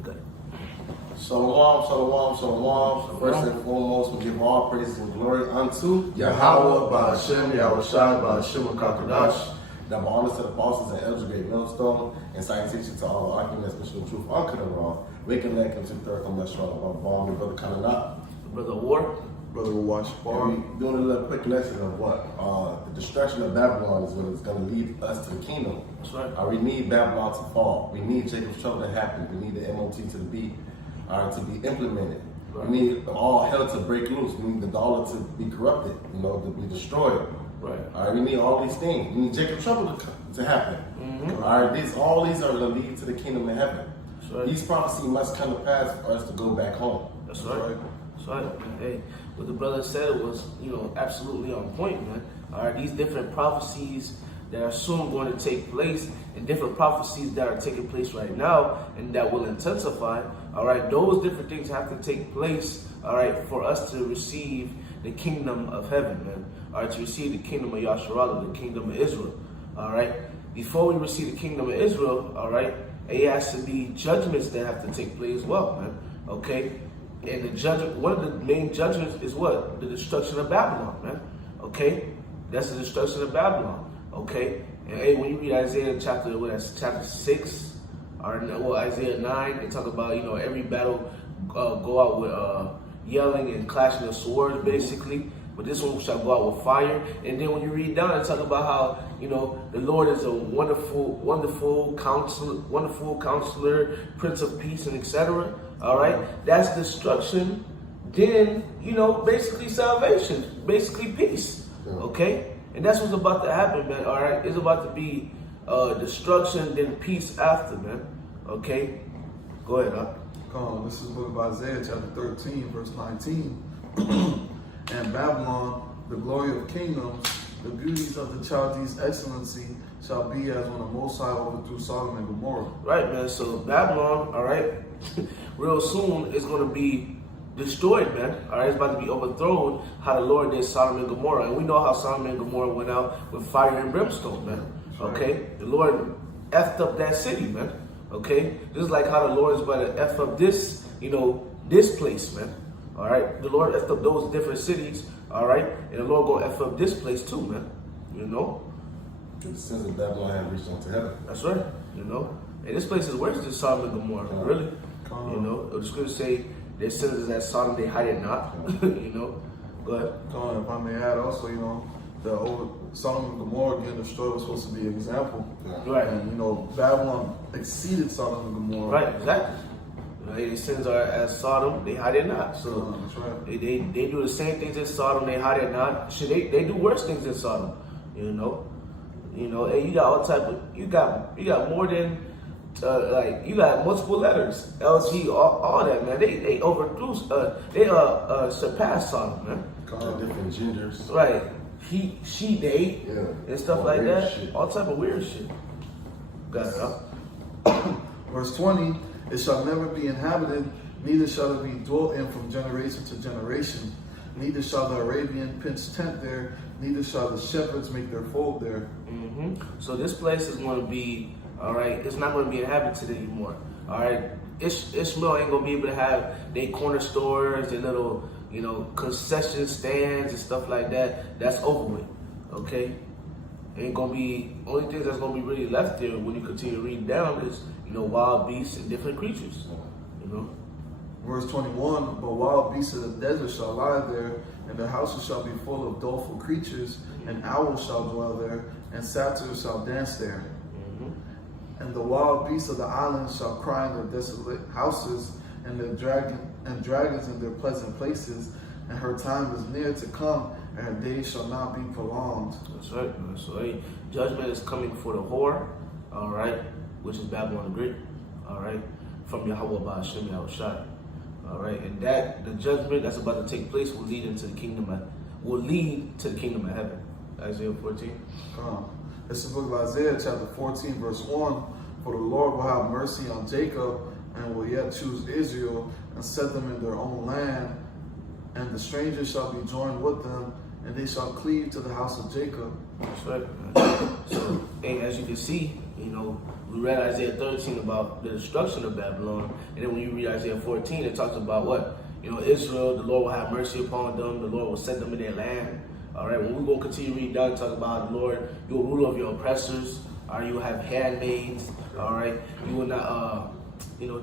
You got it. Shalom, shalom, shalom. First and foremost, we give all praises and glory unto Yahweh, Ba'ashem, Yahushua, Ba'ashem, Kakadash. Double honors to the apostles and elders, great millstone, and citation to all arguments, mission, truth, uncovered wrong. Waking neck into the third cholesterol of our bond, brother Kananat. Brother War. Brother Watch Bar. We doing a little quick lesson of what the destruction of Babylon is what is going to lead us to the kingdom. That's right. We need Babylon to fall. We need Jacob's trouble to happen. We need the MOT to be implemented. Right. We need all hell to break loose. We need the dollar to be corrupted, to be destroyed. Right. We need all these things. We need Jacob's trouble to happen. Mm-hmm. All these are going to lead to the kingdom of heaven. That's right. These prophecies must come to pass for us to go back home. That's right. That's right. Hey, what the brother said was, absolutely on point, man. All right, these different prophecies that are soon going to take place, and different prophecies that are taking place right now, and that will intensify. All right, those different things have to take place. All right, for us to receive the kingdom of heaven, man. All right, to receive the kingdom of Yasharallah, the kingdom of Israel. All right, before we receive the kingdom of Israel, all right, it has to be judgments that have to take place as well, man. Okay. And one of the main judgments is what? The destruction of Babylon, man. Okay? That's the destruction of Babylon. Okay? And hey, when you read Isaiah chapter 6, or Isaiah 9, they talk about, every battle go out with yelling and clashing of swords, basically. But this one shall go out with fire. And then when you read down, it talk about how, the Lord is a wonderful counselor, Prince of Peace, and etc. All right, that's destruction. Then, basically salvation, basically peace. Okay, and that's what's about to happen, man. All right, it's about to be destruction, then peace after, man. Okay, go ahead, huh? This is the book of Isaiah, chapter 13, verse 19. And Babylon, the glory of kingdoms, the beauties of the Chaldees' excellency, shall be as when the Most High overthrew Sodom and Gomorrah. Right, man. So Babylon, all right, real soon is going to be destroyed, man. All right, it's about to be overthrown. How the Lord did Sodom and Gomorrah, and we know how Sodom and Gomorrah went out with fire and brimstone, man. Okay, the Lord effed up that city, man. Okay, just like how the Lord is about to eff up this, this place, man. All right, the Lord effed up those different cities. All right, and the Lord gonna eff up this place too, man. The sins of Babylon have reached unto heaven. That's right. And this place is worse than Sodom and Gomorrah, really. The scriptures say their sins is as Sodom, they hide it not. Go ahead. If I may add also, the Sodom and Gomorrah getting destroyed was supposed to be an example. Right. And, Babylon exceeded Sodom and Gomorrah. Right, exactly. Their sins are as Sodom, they hide it not. So that's right. they do the same things as Sodom, they hide it not. They do worse things than Sodom. And you got all type of, you got more than, you got multiple letters, LG, all that, man. They overthrew, they surpassed Sodom, man. Different genders. Right. He, she, they, and stuff like that. Shit. All type of weird shit. Got it, huh? Verse 20, it shall never be inhabited, neither shall it be dwelt in from generation to generation. Neither shall the Arabian pitch tent there, neither shall the shepherds make their fold there. Mm-hmm. So this place is going to be, all right, it's not going to be inhabited anymore. All right, Ishmael ain't going to be able to have their corner stores, their little, concession stands and stuff like that. That's over with, okay? Ain't going to be, only things that's going to be really left there when you continue to read down is, wild beasts and different creatures, Verse 21, but wild beasts of the desert shall lie there, and the houses shall be full of doleful creatures, and owls shall dwell there, and satyrs shall dance there. Mm-hmm. And the wild beasts of the islands shall cry in their desolate houses, and dragons in their pleasant places, and her time is near to come, and her days shall not be prolonged. That's right, man. So judgment is coming for the whore, all right, which is Babylon the Great, all right, from Yahweh Ba'ashem Yahushua. All right, and the judgment that's about to take place will lead to the kingdom of heaven. Isaiah 14. It's the book of Isaiah, chapter 14, verse 1. For the Lord will have mercy on Jacob, and will yet choose Israel, and set them in their own land. And the strangers shall be joined with them, and they shall cleave to the house of Jacob. That's right, man. So, and as you can see, we read Isaiah 13 about the destruction of Babylon, and then when you read Isaiah 14, it talks about what? Israel, the Lord will have mercy upon them, the Lord will set them in their land. All right, when we're going to continue to read down, talk about the Lord, you will rule over your oppressors, or you will have handmaids, all right? You will not,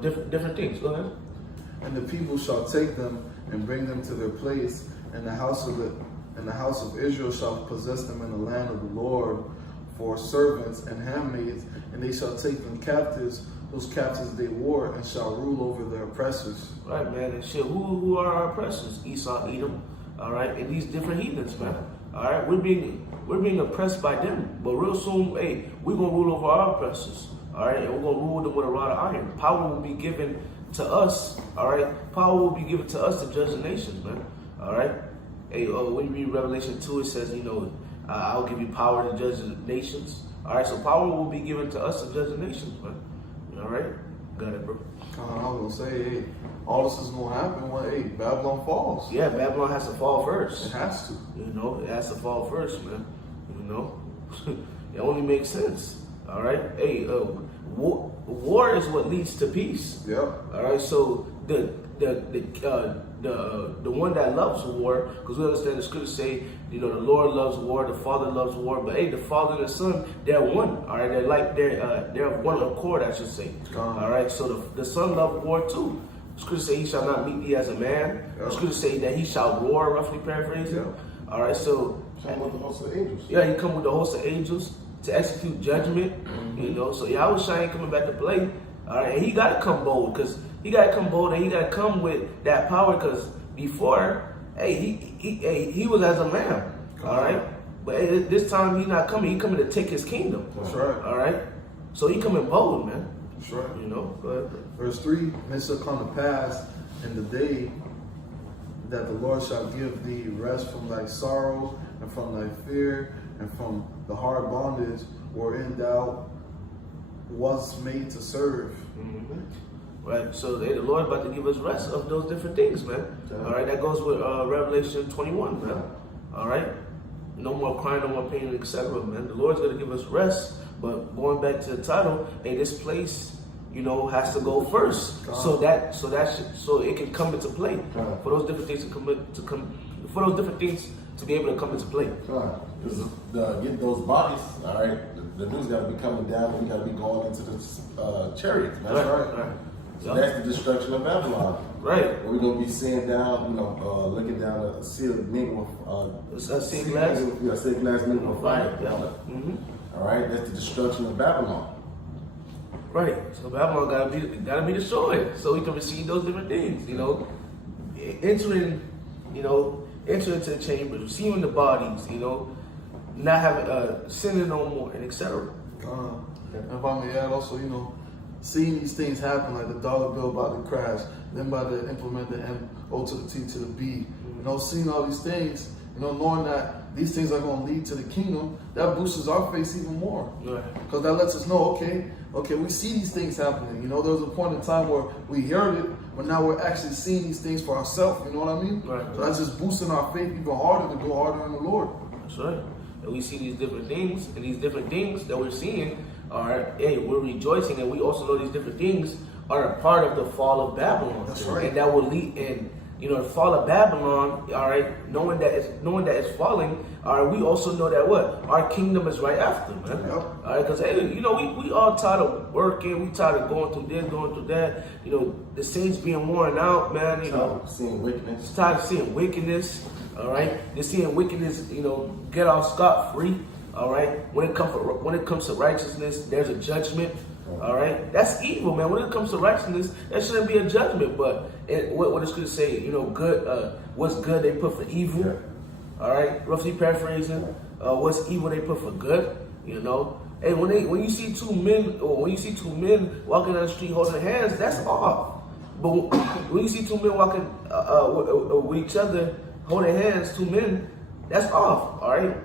different things. Go ahead. And the people shall take them and bring them to their place, and the house of Israel shall possess them in the land of the Lord for servants and handmaids, and they shall take them captives, whose captives they wore, and shall rule over their oppressors. Right, man. And shit, who are our oppressors? Esau, Edom, all right, and these different heathens, man. All right, we're being oppressed by them, but real soon, hey, we're gonna rule over our oppressors. All right, and we're gonna rule them with a rod of iron. Power will be given to us. All right, power will be given to us to judge the nations, man. All right. Hey, when you read Revelation 2, it says, I'll give you power to judge the nations. All right, so power will be given to us to judge the nations, man. All right, got it, bro. I was gonna say, hey, all this is gonna happen when Babylon falls. Yeah, Babylon has to fall first. It has to. It has to fall first, man. It only makes sense. All right. Hey, war is what leads to peace. Yep. All right. So the one that loves war, because we understand the scriptures say, the Lord loves war, the Father loves war, but hey, the Father and the Son, they're one. All right. They're of one accord, I should say. All right. So the Son loved war too. The scriptures say he shall not meet thee as a man. Yep. The scriptures say that he shall roar, roughly paraphrasing. Yep. All right. So come with the host of angels. Yeah, he come with the host of angels to execute judgment. So Yahweh Shai ain't coming back to play. All right, and he got to come bold, because he got to come bold, and he got to come with that power, because before, he was as a man. All right, but this time he's not coming. He coming to take his kingdom. That's right. All right, so he coming bold, man. That's right. Go ahead. Verse 3, and it shall come to pass in the day that the Lord shall give thee rest from thy sorrow and from thy fear and from the hard bondage wherein thou was made to serve. Mm-hmm. Right, so the Lord about to give us rest of those different things, man. Yeah. All right, that goes with Revelation 21, man. Yeah. All right, no more crying, no more pain, etc., man. The Lord's going to give us rest, but going back to the title, this place, has to go first, so it can come into play for those different things for those different things to be able to come into play. Because get those bodies, all right, the dude's got to be coming down, and we got to be going into the chariots. That's right. So that's the destruction of Babylon. Right. We're going to be seeing down, looking down a sealed mingle of sea glass. Yeah, sealed glass mingle of fire. Yeah. Mm-hmm. All right, that's the destruction of Babylon. Right. So Babylon gotta be destroyed, so we can receive those different things. Entering into the chambers, receiving the bodies. Not having sinning no more, and etc. And if I may add, also, seeing these things happen, like the dollar bill about to crash, then by the implement the M-O to the T to the B, seeing all these things, knowing that these things are going to lead to the kingdom, that boosts our faith even more. Because that lets us know, okay, we see these things happening. There was a point in time where we heard it, but now we're actually seeing these things for ourselves. You know what I mean? Right. So that's just boosting our faith even harder to go harder in the Lord. That's right. And we see these different things, and these different things that we're seeing are, we're rejoicing, and we also know these different things are a part of the fall of Babylon. That's right. And that will lead in, the fall of Babylon, all right, knowing that it's falling, all right, we also know that our kingdom is right after, man. Yep. All right, because, we all tired of working, we tired of going through this, going through that, the saints being worn out, man, tired of seeing wickedness. Tired of seeing wickedness, all right, they're seeing wickedness, get off scot-free, all right, when it comes to righteousness, there's a judgment. All right, that's evil, man. When it comes to righteousness, there shouldn't be a judgment. But what the scripture say, good, what's good they put for evil. Yeah. All right, roughly paraphrasing, what's evil they put for good. Hey, when you see two men walking down the street holding hands, that's off. But when you see two men walking with each other holding hands, two men, that's off. All right.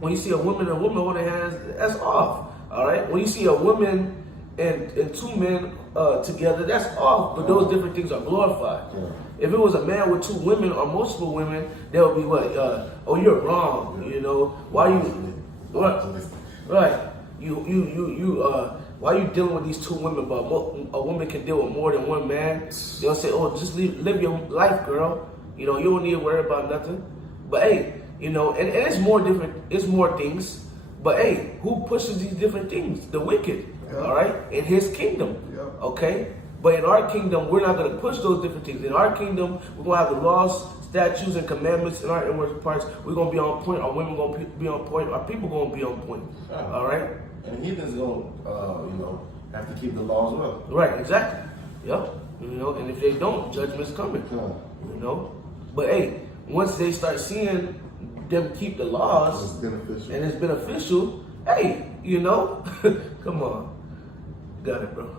When you see a woman holding hands, that's off. All right. When you see a woman and two men together, that's off. But those different things are glorified. Yeah. If it was a man with two women or multiple women, there would be what? Oh, you're wrong. Why you? Right. Why you dealing with these two women, but a woman can deal with more than one man? They'll say, oh, just live your life, girl. You know, you don't need to worry about nothing. But hey, you know, and it's more different, it's more things. But hey, who pushes these different things? The wicked, all right? In his kingdom, okay? But in our kingdom, we're not going to push those different things. In our kingdom, we're going to have the laws, statutes, and commandments in our inward parts. We're going to be on point. Our women going to be on point. Our people going to be on point, all right? And heathens going to, have to keep the laws well. Right, exactly. Yep. You know, and if they don't, judgment's coming. You know? But hey, once they start seeing them keep the laws, and it's beneficial, hey, you know, come on. Got it, bro.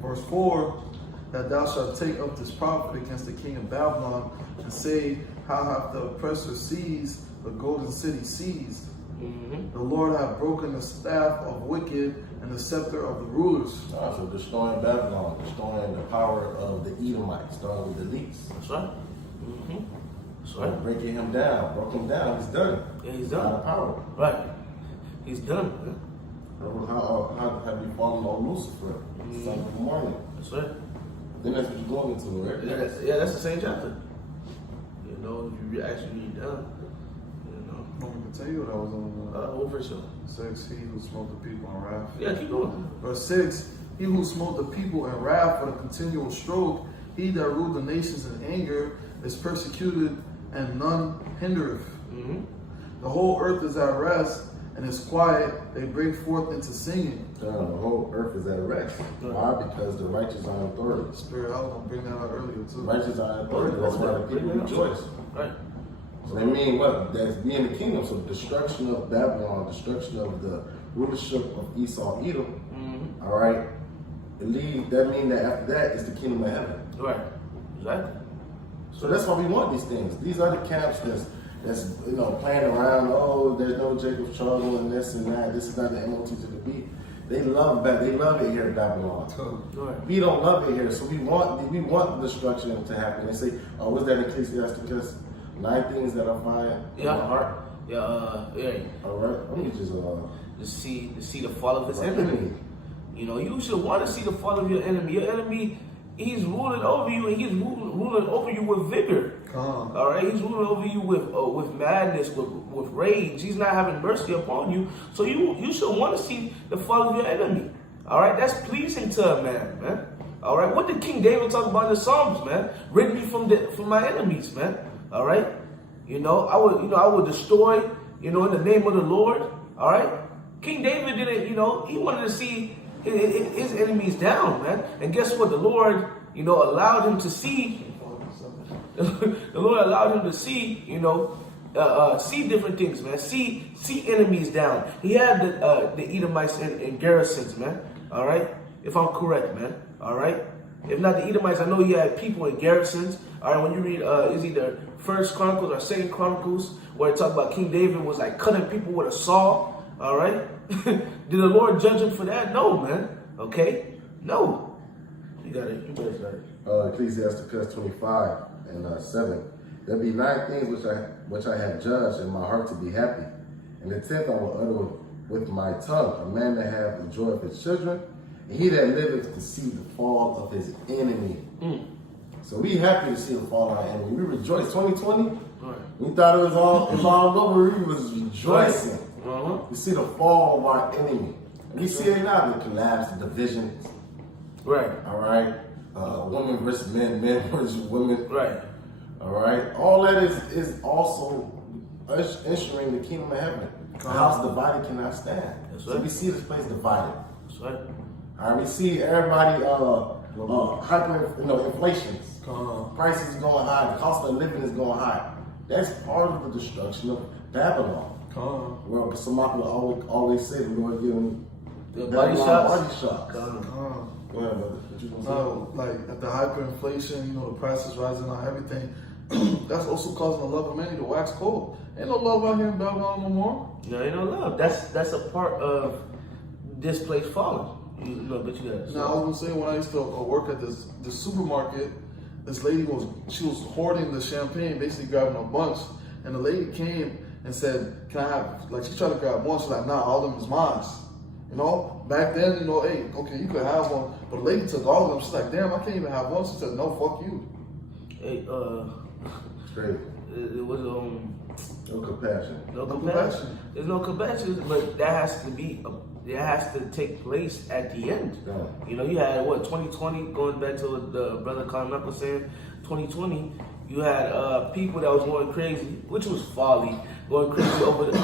Verse 4, that thou shalt take up this prophet against the king of Babylon, and say, how hath the oppressor seized the golden city seized? The Lord hath broken the staff of wicked and the scepter of the rulers. So destroying Babylon, destroying the power of the Edomites, starting with the least. That's right. That's right. Breaking him down, broke him down, he's done. Yeah, he's done. Out of power. Right. He's done, man. How have you fallen on Lucifer, son of the morning? That's right. Then that's what you're going into, right? Yeah, that's the same chapter. You know, if you actually read down, you know. I'm going to tell you what I was on. Over sure. 6, he who smote the people in wrath. Yeah, keep going. Verse 6, he who smote the people in wrath with a continual stroke, he that ruled the nations in anger, is persecuted, and none hindereth. The whole earth is at rest, and is quiet. They break forth into singing. The whole earth is at rest. Why? Because the righteous are in authority. Spirit, I was going to bring that out earlier too. The righteous are in authority. That's why the people rejoice. Right. So they mean what? That's being the kingdom. So destruction of Babylon, destruction of the rulership of Esau, Edom. All right. That means that after that is the kingdom of heaven. Right. Exactly. So that's why we want these things. These are the camps that's playing around. Oh, there's no Jacob's trouble and this and that. This is not the MOT to the beat. They love that. They love it here in Babylon. Right. We don't love it here, so we want the destruction to happen. They say, "Oh, what's that in Ecclesiasticus? 9 things that I find in my heart." Yeah. All right. Let me just to see the fall of his enemy. You know, you should want to see the fall of your enemy. Your enemy, he's ruling over you, and he's ruling over you with vigor. All right, he's ruling over you with madness, with rage. He's not having mercy upon you. So you should want to see the fall of your enemy. All right, that's pleasing to a man. All right, what did King David talk about in the Psalms, man? Rid me from my enemies, man. All right, I would destroy, in the name of the Lord. All right, King David didn't, he wanted to see his enemies down, man. And guess what? The Lord, allowed him to see. The Lord allowed him to see, see different things, man. See enemies down. He had the Edomites in garrisons, man. All right, if I'm correct, man. All right. If not the Edomites, I know he had people in garrisons. All right. When you read, is either First Chronicles or Second Chronicles, where it talks about King David was like cutting people with a saw. All right. Did the Lord judge him for that? No, man. Okay. No. You got it. You better got it. Ecclesiasticus 25 and 7. There be 9 things which I have judged in my heart to be happy. And the 10th I will utter with my tongue, a man that have the joy of his children, and he that liveth to see the fall of his enemy. So we happy to see the fall of our enemy. We rejoice. 2020, right. We thought it was all over. We was rejoicing. Right. We see the fall of our enemy. We see it now, the collapse, the divisions. Right. All right. Women versus men, men versus women. Right. All right. All that is also ushering the kingdom of heaven. The house divided cannot stand. That's So right. we see this place divided. That's right. All right. We see everybody inflations. Prices going high. The cost of living is going high. That's part of the destruction of Babylon. Well, some people always say the Lord give them The body shots. Body shots. Go ahead, brother. What you gonna say? No, like at the hyperinflation, the prices rising on everything. That's also causing the love of many to wax cold. Ain't no love out here in Babylon no more. No, ain't no love. That's a part of this place falling. But you got. Now I was gonna say when I used to work at this supermarket, this lady was hoarding the champagne, basically grabbing a bunch, and the lady came and said, can I have, like she tried to grab one, she's like, nah, all of them is mine. You know, back then, you know, hey, okay, you could have one, but the lady took all of them. She's like, damn, I can't even have one. She said, no, fuck you. Hey, It's crazy. it was No compassion. no No compassion. compassion. There's no compassion, but that has to be. It has to take place at the end. Yeah. You know, you had what 2020 going back to what the brother Colin Knuckles saying. 2020, you had people that was going crazy, which was folly, going crazy over the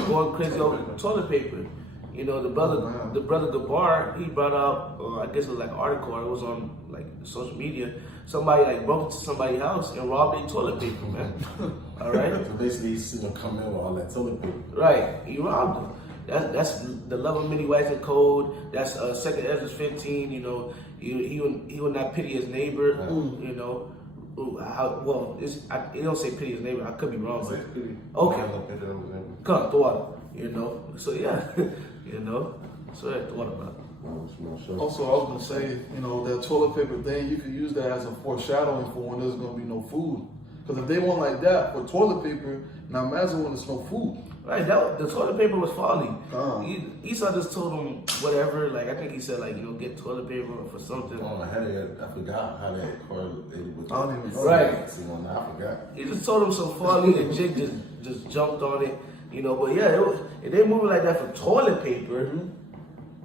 toilet paper. You know, the brother Gabar, he brought out, I guess it was like an article, or it was on like social media. Somebody like broke into somebody's house and robbed their toilet paper, man. All right. So basically, you see them come in with all that toilet paper. Right, he robbed them. That's the love of many wives and code. That's 2nd Ezra 15. You know, he would not pity his neighbor. You know, it don't say pity his neighbor. I could be wrong, but okay. Come the water. You know, so yeah, you know, so that's what about. Also, I was gonna say, you know, that toilet paper thing, you could use that as a foreshadowing for when there's gonna be no food. Because if they want like that for toilet paper, now imagine when there's no food. Right, the toilet paper was folly. Esau just told him whatever. Like I think he said, like, you know, get toilet paper for something. Oh, I forgot how that correlated with. I don't even know. Right. I forgot. He just told him some folly, and Jake just jumped on it. You know, but yeah, if they moving like that for toilet paper,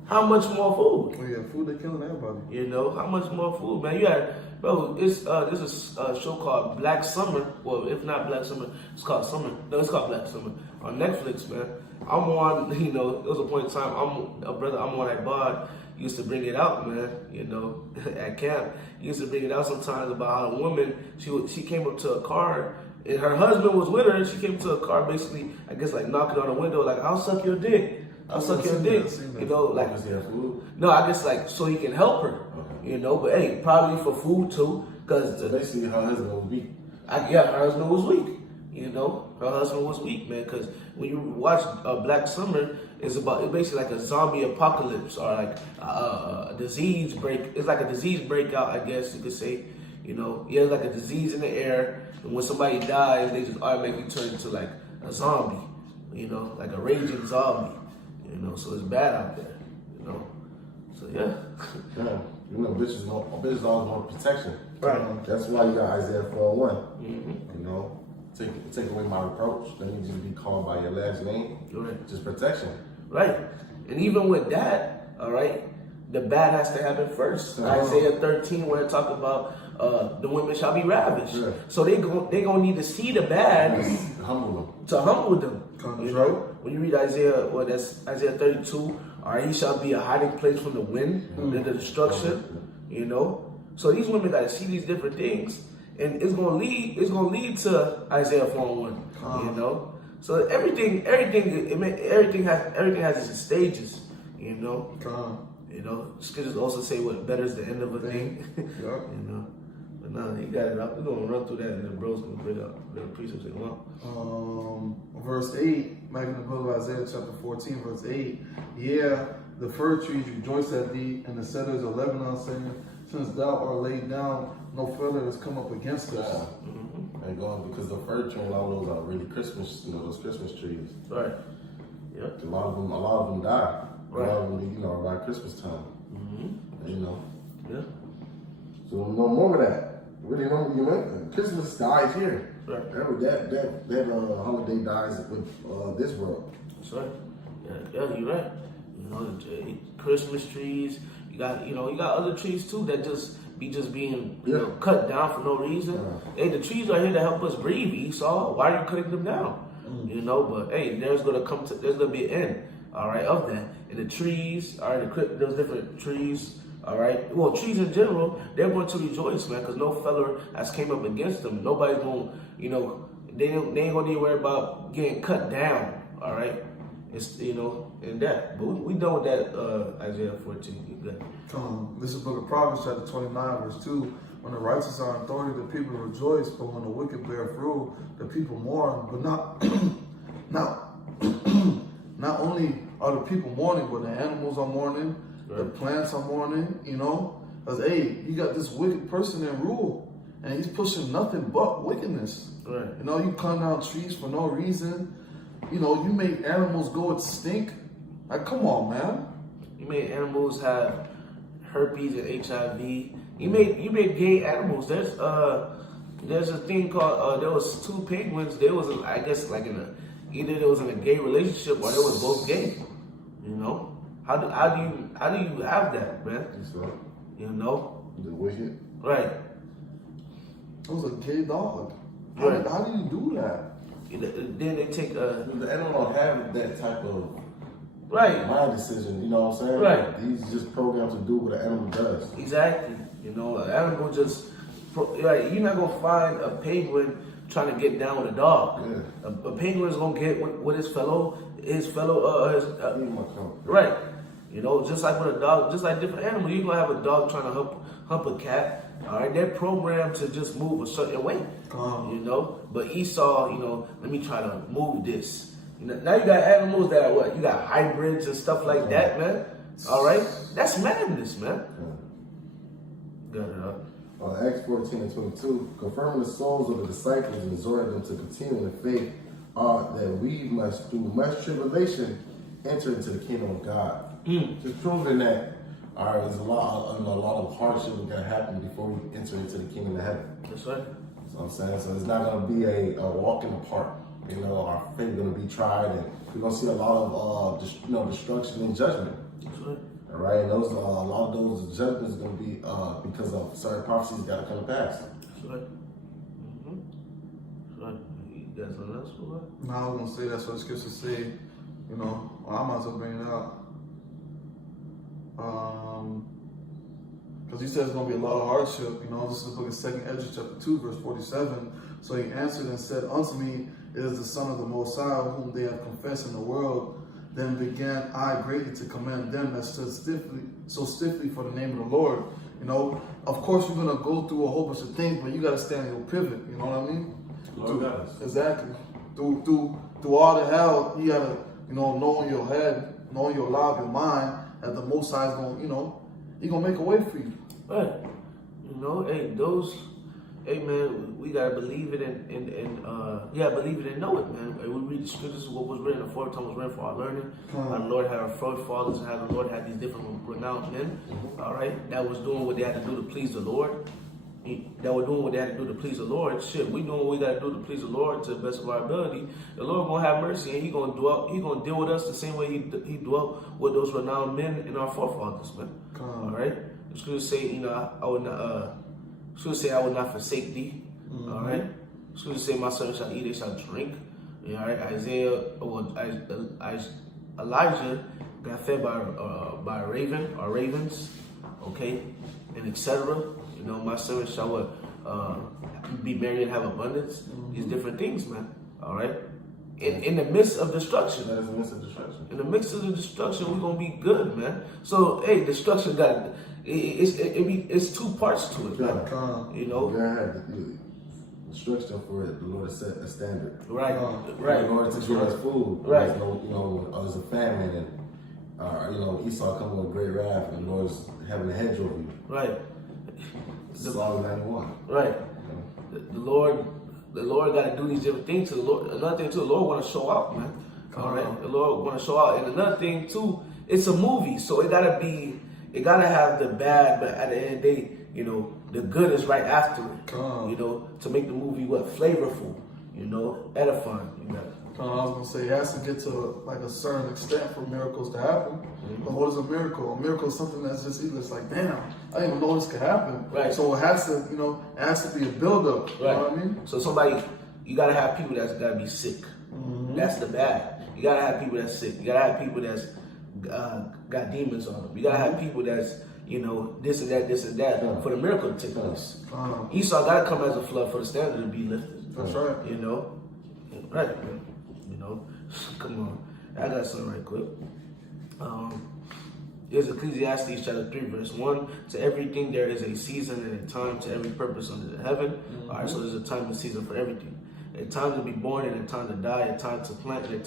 how much more food? Oh, yeah, food, they killing everybody. You know, how much more food, man? You had, bro, there's a show called Black Summer. Well, if not Black Summer, it's called Summer. No, it's called Black Summer on Netflix, man. I'm on, you know, there was a point in time, I'm on that bod, used to bring it out, man, you know, at camp. He used to bring it out sometimes about how a woman, she came up to a car, and her husband was with her, and she came to a car basically, I guess, like knocking on the window, like, I'll suck your dick. I'll suck your dick. You know, like, no, I guess, like, so he can help her, you know, but hey, probably for food too, because so basically her husband was weak. Her husband was weak. You know, her husband was weak, man. Because when you watch Black Summer, it's basically like a zombie apocalypse or like a disease break. It's like a disease breakout, I guess you could say. You know, it's like a disease in the air, and when somebody dies, they just automatically turn into like a zombie. You know, like a raging zombie. You know, so it's bad out there. You know, so yeah. Yeah, you know, bitches always want protection. Right. That's why you got Isaiah 4:1. You know. Take away my reproach. Let me just be called by your last name. Right. Just protection. Right. And even with that, all right, the bad has to happen first. Isaiah 13, where it talk about the women shall be ravished. Yeah. So they gonna need to see the bad to humble them. You know, when you read Isaiah, that's Isaiah 32. All right, he shall be a hiding place from the wind, the destruction. You know, so these women got to see these different things. And it's gonna lead to Isaiah 4:1, you know. So everything has its stages, you know. You know, scriptures also say what better is the end of a thing, you know. But no, he got it up. We're gonna run through that, and the bros gonna bring up the precepts they want. Verse 8, back in the book of Isaiah chapter 14, verse 8. Yeah, the fir trees rejoice at thee, and the cedars of Lebanon saying, since thou art laid down, no feather has come up against us. And going because the fir tree and all those are really Christmas, you know, those Christmas trees. Right. Yeah. A lot of them die. Right. A lot of them, you know, around Christmas time. You know. Yeah. So no more of that. Really, you know, Christmas dies here. Right. That holiday dies with this world. That's right. Yeah, you're right. You know, the Christmas trees. You got other trees too that just being you know, cut down for no reason. Hey, the trees are here to help us breathe, Esau. Why are you cutting them down? You know, but hey, there's gonna be an end, all right, of that. And the trees, all right, those different trees, all right. Well, trees in general, they're going to rejoice, man, because no feller has came up against them. Nobody's gonna, you know, they ain't gonna need to worry about getting cut down, all right. It's, you know, and that. But we done with that, Isaiah 14. You good. This is the book of Proverbs, chapter 29, verse 2. When the righteous are in authority, the people rejoice, but when the wicked bear rule, the people mourn. But not only are the people mourning, but the animals are mourning, the plants are mourning, you know. Because, hey, you got this wicked person in rule, and he's pushing nothing but wickedness. Right. You know, you cut down trees for no reason. you know, you made animals go extinct. Like, come on, man. You made animals have herpes and HIV. You made gay animals. There's a thing called there was two penguins. They was I guess like either they was in a gay relationship or they was both gay. You know, how do you have that, man? You know, The wicked. right? It was a gay dog. Right. How do you do that? Then they take The animal don't have that type of right. mind decision. You know what I'm saying? Right. He's just programmed to do what an animal does. Exactly. You know, an animal just like you're not gonna find a penguin trying to get down with a dog. Yeah. A penguin is gonna get with his fellow Leave my company. right. You know, just like with a dog, just like different animals, you're gonna have a dog trying to hump a cat. All right, they're programmed to just move a certain way. You know, but Esau, you know, let me try to move this. You know, now you got animals that are what? You got hybrids and stuff like that, man. All right, that's madness, man. Got it up. Acts 14 and 22, confirming the souls of the disciples and exhorting them to continue in the faith, that we must, through much tribulation, enter into the kingdom of God. Just proving that, all right, there's a lot of hardship that's going to happen before we enter into the kingdom of heaven. That's right. So I'm saying, so it's not going to be a walk in the park. You know, our faith is going to be tried, and we're going to see a lot of destruction and judgment. That's right. All right, and those a lot of those judgments are going to be because of certain prophecies got to come to pass. That's right. That's right. You got something else for that? No, I was gonna say that's what the scriptures say. You know, I might as well bring it out. Because he says it's gonna be a lot of hardship. You know, this is the book of 2 Ezra chapter 2, verse 47. So he answered and said, "Unto me is the Son of the Most High, whom they have confessed in the world. Then began I greatly to commend them that stood so stiffly for the name of the Lord." You know, of course you're gonna go through a whole bunch of things, but you gotta stand in your pivot. You know what I mean? Lord does. Exactly. Through all the hell, you gotta, you know in your head, know in your life, your mind, that the Most High is gonna, you know, He gonna make a way for you. Right. You know, hey man, we gotta believe it and believe it and know it, man. And we read the scriptures, what was written aforetime was written for our learning. Our Lord had our forefathers and how the Lord had these different renowned men, all right, that was doing what they had to do to please the Lord. That were doing what they had to do to please the Lord. Shit, we doing what we gotta do to please the Lord to the best of our ability. The Lord gonna have mercy and He gonna deal with us the same way He dwelt with those renowned men and our forefathers, man. All right. The scriptures say, you know, I would not. Scriptures say, I will not forsake thee. All right. Scriptures say, my servant shall eat, they shall drink. All right. Elijah got fed by a raven or ravens. Okay, and etc. You know, my servant shall be merry and have abundance. These different things, man. All right. In the midst of destruction. That is in the midst of destruction. In the midst of the destruction, we're gonna be good, man. So, hey, destruction got it's two parts to it, man. You know. You gotta have the destruction for it. The Lord has set a standard. Right. Right. In order to give us food. Right. There's no, you know, there's a famine and you know, Esau coming with great wrath and the Lord's having a hedge over you. Right. Psalm 91. Right. The Lord got to do these different things to the Lord. Another thing too, the Lord want to show out, man. All right. The Lord want to show out, and another thing too, it's a movie, so it gotta have the bad, but at the end of the day, you know, the good is right after it. You know, to make the movie flavorful, you know, edifying. You got it. I was gonna say, it has to get to like a certain extent for miracles to happen. But what is a miracle? A miracle is something that's just either it's like, damn, I didn't even know this could happen. Right. So it has to, you know, it has to be a build-up. You know what I mean? So you gotta have people that's gotta be sick. That's the bad. You gotta have people that's sick. You gotta have people that's got demons on them. You gotta have people that's, you know, this and that for the miracle to take place. Esau gotta come as a flood for the standard to be lifted. That's right. You know, right? Man. You know, come on. I got something right quick. Here's Ecclesiastes chapter 3, verse 1. To everything there is a season and a time to every purpose under the heaven. All right, so there's a time and season for everything. A time to be born and a time to die. A time to plant and a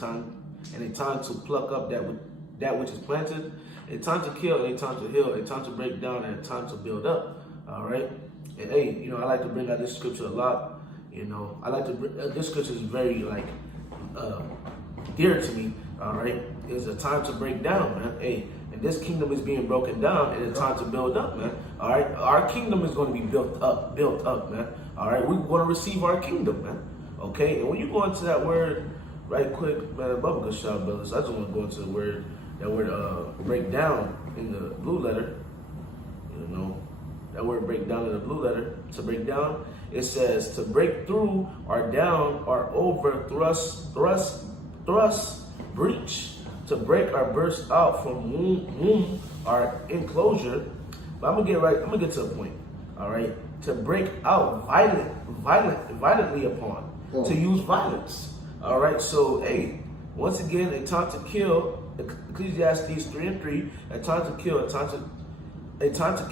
time to pluck up that which is planted. A time to kill and a time to heal. A time to break down and a time to build up. All right. And hey, you know, I like to bring out this scripture a lot. You know, I like to bring this scripture is very like dear to me, all right, is a time to break down, man. Hey, and this kingdom is being broken down, and it's time to build up, man. All right, our kingdom is going to be built up, man. All right, we're going to receive our kingdom, man. Okay, and when you go into that word, right quick, man, above good shot, brothers. I just want to go into the word, that word break down in the blue letter. You know, that word break down in the blue letter. To break down, it says to break through or down or over, thrust, breach. To break or burst out from womb or enclosure. But I'm gonna get to the point. All right. To break out violently upon. To use violence. All right. So, hey, once again, a time to kill. Ecclesiastes 3:3. A time to kill. A time to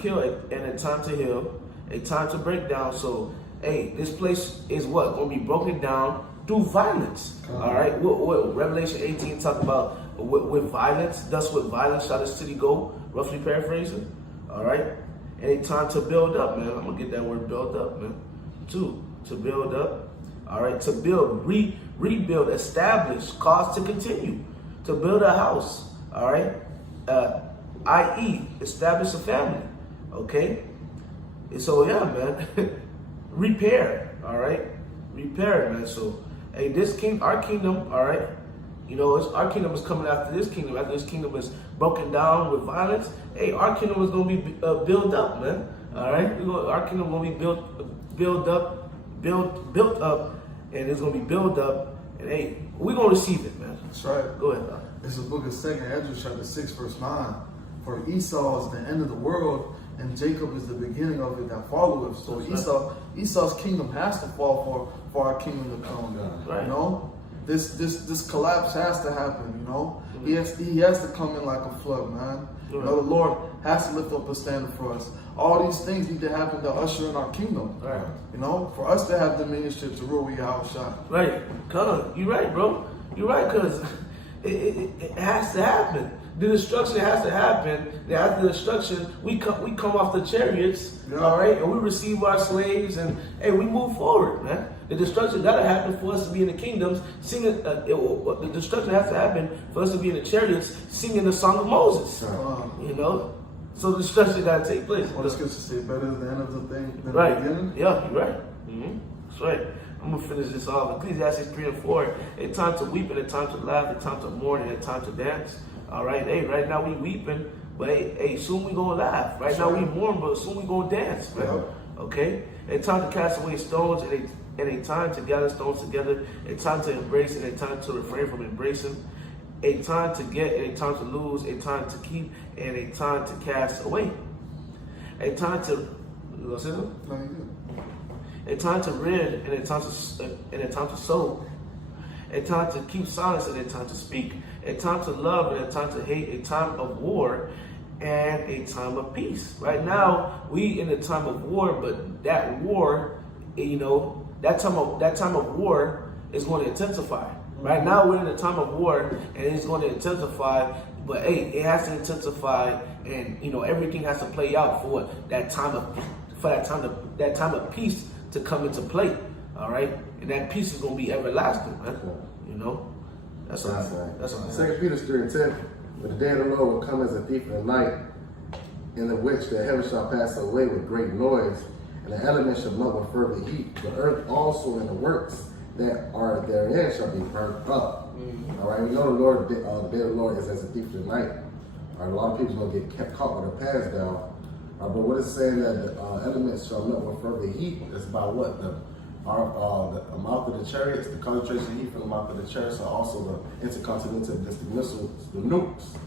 kill, and a time to heal. A time to break down. So, hey, this place is what gonna be broken down through violence. All right. What Revelation 18 talk about? With violence, thus with violence shall the city go, roughly paraphrasing. All right. And a time to build up, man. I'm gonna get that word build up, man. To build up. All right. To build, rebuild, establish, cause to continue. To build a house. All right. I.e., establish a family. Okay. And so yeah, man. Repair. All right. Repair, man. So hey, our kingdom. All right. You know, our kingdom is coming after this kingdom. After this kingdom is broken down with violence, hey, our kingdom is going to be built up, man. All right, our kingdom going to be built up, and it's going to be built up. And hey, we're going to receive it, man. That's right. Go ahead. It's the book of 2 Ezra, chapter 6, verse 9. For Esau is the end of the world, and Jacob is the beginning of it that followeth. So Esau's kingdom has to fall for our kingdom to come. Right. You know. This collapse has to happen, you know. He has to come in like a flood, man. You know, the Lord has to lift up a standard for us. All these things need to happen to usher in our kingdom. Right. You know, for us to have dominionship to rule, we outshine. Right. Come on. You're right, bro. You're right, because it has to happen. The destruction has to happen. After the destruction, we come off the chariots, all right, and we receive our slaves, and hey, we move forward, man. The destruction got to happen for us to be in the kingdoms, singing. The destruction has to happen for us to be in the chariots, singing the song of Moses. You know, so the destruction got to take place. What the scripture say? Better is the end of the thing than right. the beginning. Yeah, you're right. That's right. I'm gonna finish this off. Ecclesiastes 3 and 4. A time to weep and a time to laugh, a time to mourn and a time to dance. All right. Hey, right now we weeping, but hey, soon we gonna laugh. Right now we mourn, but soon we gonna dance, man. Yeah. Okay. A time to cast away stones and a time to gather stones together. A time to embrace and a time to refrain from embracing. A time to get and a time to lose. A time to keep and a time to cast away. A time to. You gonna say something? No, you do. A time to rid and a time to sow. A time to keep silence and a time to speak. A time to love and a time to hate. A time of war and a time of peace. Right now, we in a time of war, but that war, you know, that time of war is going to intensify. Right now, we're in a time of war and it's going to intensify. But hey, it has to intensify, and you know everything has to play out for that time of peace to come into play. All right, and that peace is going to be everlasting, man. You know, that's all. That's all. 2 Peter 3 and 10. But the day of the Lord will come as a thief in the night, in the which the heavens shall pass away with great noise, and the elements shall melt with fervent heat. The earth also and the works that are therein shall be burnt up. All right, we know the day of the Lord is as a thief in the night. All right, a lot of people gonna get caught with their pants down. But what it's saying that the elements shall melt with fervent heat is about what the mouth of the chariots, the concentration of heat from the mouth of the chariots, are also the intercontinental ballistic missiles, the nukes.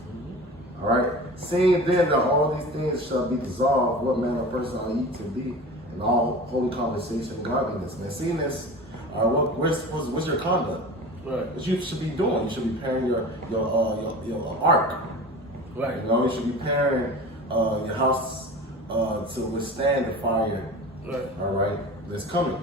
All right, seeing then that all these things shall be dissolved, what manner of person are ye to be in all holy conversation and godliness? Man, seeing this, what's your conduct? Right. What you should be doing? You should be preparing your ark. Right. You know, you should be preparing your house to withstand the fire. Right. All right, that's coming.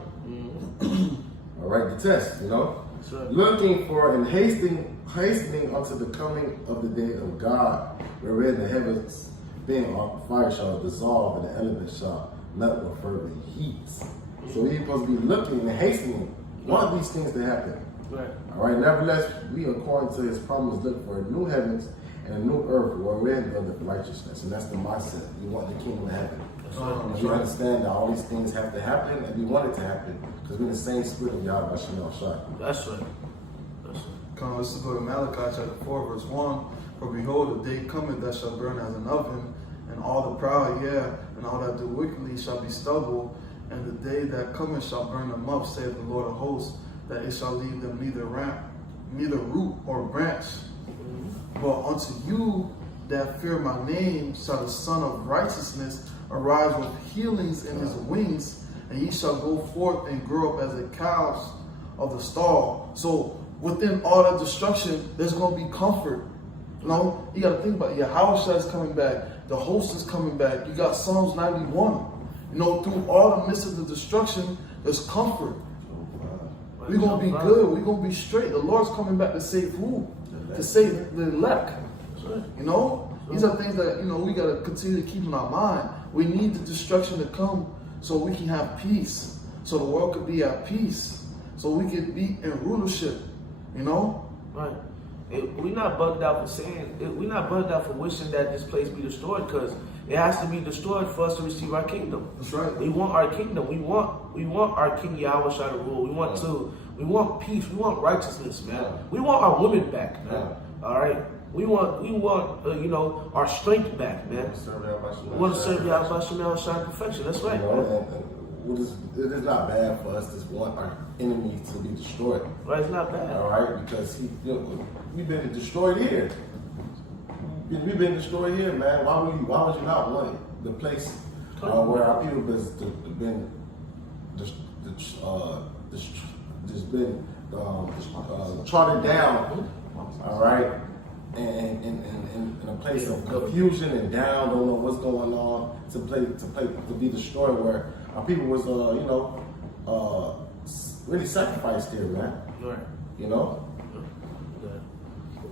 All right, the test. You know, right. Looking for and hastening unto the coming of the day of God, wherein the heavens being on fire shall dissolve and the elements shall melt with fervent heat. So we're supposed to be looking and hastening. Want these things to happen. Right. All right. Nevertheless, we, according to His promise, look for new heavens and a new earth wherein dwelleth righteousness, and that's the mindset. We want the kingdom of heaven. And we understand that all these things have to happen, and we want it to happen because we're in the same spirit of Yahweh Shem Shai. That's right. That's right. Come on, let's go to Malachi chapter 4, verse 1. For behold, the day cometh that shall burn as an oven, and all the proud, and all that do wickedly shall be stubble. And the day that cometh shall burn them up, saith the Lord of hosts, that it shall leave them neither root or branch. But unto you that fear my name shall the Son of Righteousness arise with healings in his wings, and ye shall go forth and grow up as the cows of the stall. So within all that destruction, there's going to be comfort. You know, you got to think about it. Yahushua is coming back. The host is coming back. You got Psalms 91. You know, through all the midst of the destruction, there's comfort. We're going to be good. We're going to be straight. The Lord's coming back to save who? To save the elect. You know? These are things that, you know, we got to continue to keep in our mind. We need the destruction to come so we can have peace. So the world could be at peace. So we can be in rulership. You know? Right. We're not bugged out for we're not bugged out for wishing that this place be destroyed, because it has to be destroyed for us to receive our kingdom. That's right. We want our kingdom. We want our King Yahweh Shai to rule. We want peace. We want righteousness, man. Yeah. We want our women back, man. Yeah. All right. We want you know, our strength back, man. We want to serve Yahweh Shai in perfection. That's right. You know, and it is not bad for us to want our enemy to be destroyed. Right. It's not bad. All right, because we've been destroyed here. We've been destroyed here, man. Why would you not want the place where our people been trodden down? All right, and in a place of confusion and down, don't know what's going on, to be destroyed, where our people was really sacrificed here, man. Right. You know.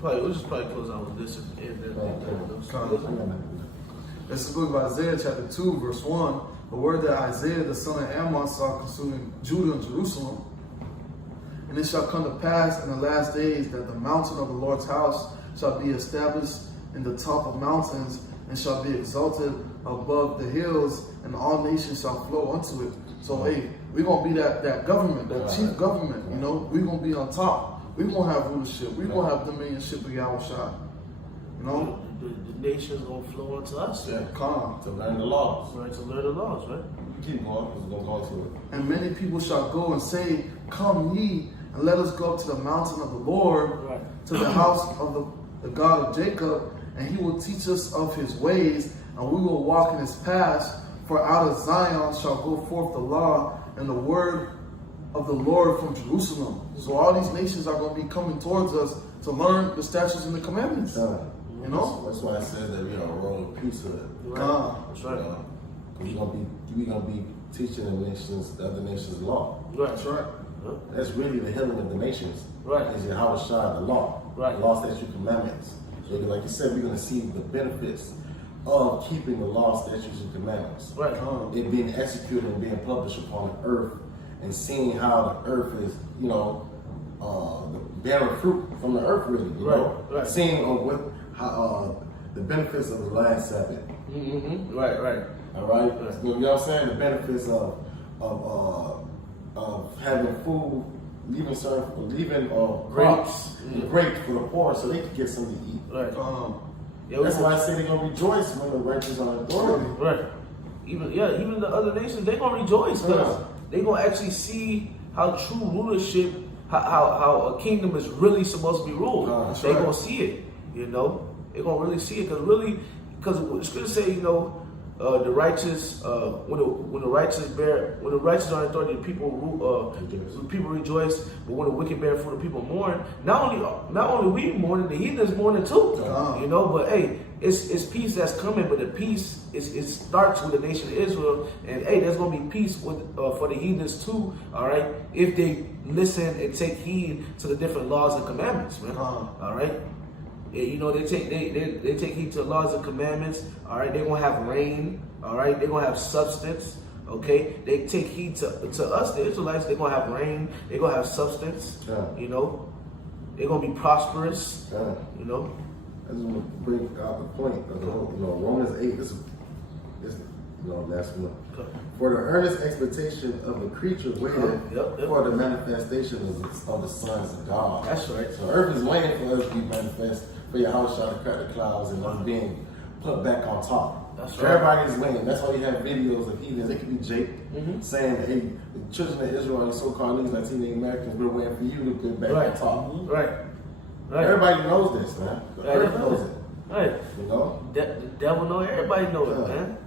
We'll just probably close out with this This is the book of Isaiah chapter 2, verse 1. The word that Isaiah the son of Amos saw concerning Judah and Jerusalem. And it shall come to pass in the last days that the mountain of the Lord's house shall be established in the top of mountains, and shall be exalted above the hills, and all nations shall flow unto it. So hey, we're gonna be that government, that chief government, you know, we're gonna be on top. We're going to have rulership. We're going to have dominionship of Yahweh Shai. You know? The nation's going to flow into us. Yeah, come to learn the laws. Right, to learn the laws, right? Keep going, because we're going to go to it. And many people shall go and say, come ye, and let us go up to the mountain of the Lord, right, to the house of the God of Jacob, and he will teach us of his ways, and we will walk in his paths. For out of Zion shall go forth the law and the word of the Lord from Jerusalem. So all these nations are going to be coming towards us to learn the statutes and the commandments. You know? That's why I said that we are a royal priesthood. Right. That's right. Because we're gonna be teaching the other nations law. Right. That's right. That's really the healing of the nations. Right. Is Yahweh Shai, the law. Right. The law, statute, commandments. So like you said, we're gonna see the benefits of keeping the law, statutes, and commandments. Right. It being executed and being published upon the earth, and seeing how the earth is, you know, bearing fruit from the earth, really, you know? Right. Seeing how the benefits of the last Sabbath. Mm-hmm. Right. All right? You know what I'm saying? The benefits of having food, leaving grapes. Grapes for the poor so they can get something to eat. Right. That's why I say they're going to rejoice when the righteous are in authority. Right. Even the other nations, they're going to rejoice because they're going to actually see how true rulership, how a kingdom is really supposed to be ruled. They're going to see it, you know. They're going to really see it because it's going to say, you know, the righteous, when the righteous are in authority, the people rejoice. But when the wicked bear fruit, the people mourn. Not only we mourning, the heathens mourning too. You know, but hey, it's peace that's coming. But the peace it starts with the nation of Israel, and hey, there's gonna be peace for the heathens too. All right, if they listen and take heed to the different laws and commandments, man. All right. You know, they take heed to the laws and commandments. All right, they're gonna have rain. All right, they're gonna have substance. Okay, they take heed to us, the Israelites. They're gonna have rain. They're gonna have substance. Yeah. You know, they're gonna be prosperous. Yeah. You know. I just want to bring out the point of the whole, Romans 8. This last one. Okay. For the earnest expectation of the creature waiting Yep. for the manifestation of the sons of God. That's right. So earth is waiting for us to be manifest, for your house shall crack the clouds and us being put back on top. That's right. Everybody's waiting. That's why you have videos of heathens. It could be Jake saying, hey, the children of Israel and so-called niggas, Latino Americans, we're waiting for you to get back on top. Right. Right. Everybody knows this, man. The Right. earth knows it. Right. You know? The devil know. Everybody know it, Yeah. man.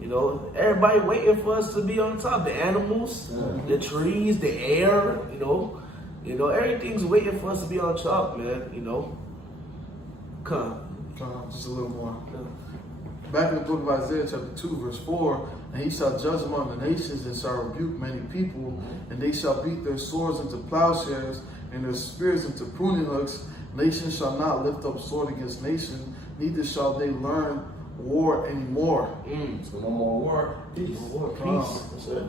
You know, everybody waiting for us to be on top. The animals, the trees, the air. You know, everything's waiting for us to be on top, man. You know. Come. Just a little more. Back in the book of Isaiah, chapter 2, verse 4, and he shall judge among the nations and shall rebuke many people, and they shall beat their swords into plowshares and their spears into pruning hooks. Nation shall not lift up sword against nation, neither shall they learn war anymore. So no more war, peace. Peace. That's it.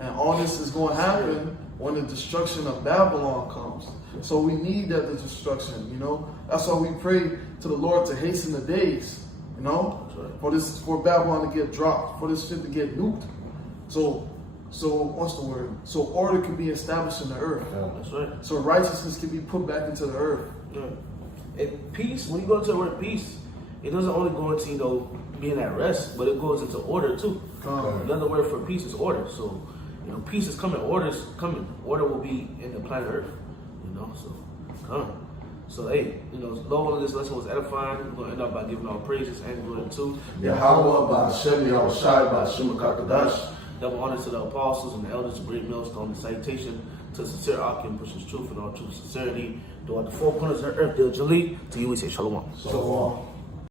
And all this is going to happen when the destruction of Babylon comes. So we need that the destruction, you know. That's why we pray to the Lord to hasten the days, you know, for Babylon to get dropped, for this shit to get nuked. So what's the word? So order can be established in the earth. That's right. So righteousness can be put back into the earth. Yeah. And peace, when you go to the word peace, it doesn't only go into, being at rest, but it goes into order too. Another word for peace is order. So, peace is coming, order is coming. Order will be in the planet Earth. So come. So hey, Lord, this lesson was edifying. We're gonna end up by giving all praises and glory to Yahweh, Ba'ashem, Yahushai, Ba'ashem HaKadosh. Double honor to the apostles and the elders of Great Millstone. The citation to sincere Akim pushes truth and all true sincerity. Throughout the four corners of the earth, diligently. To you we say shalom. Shalom.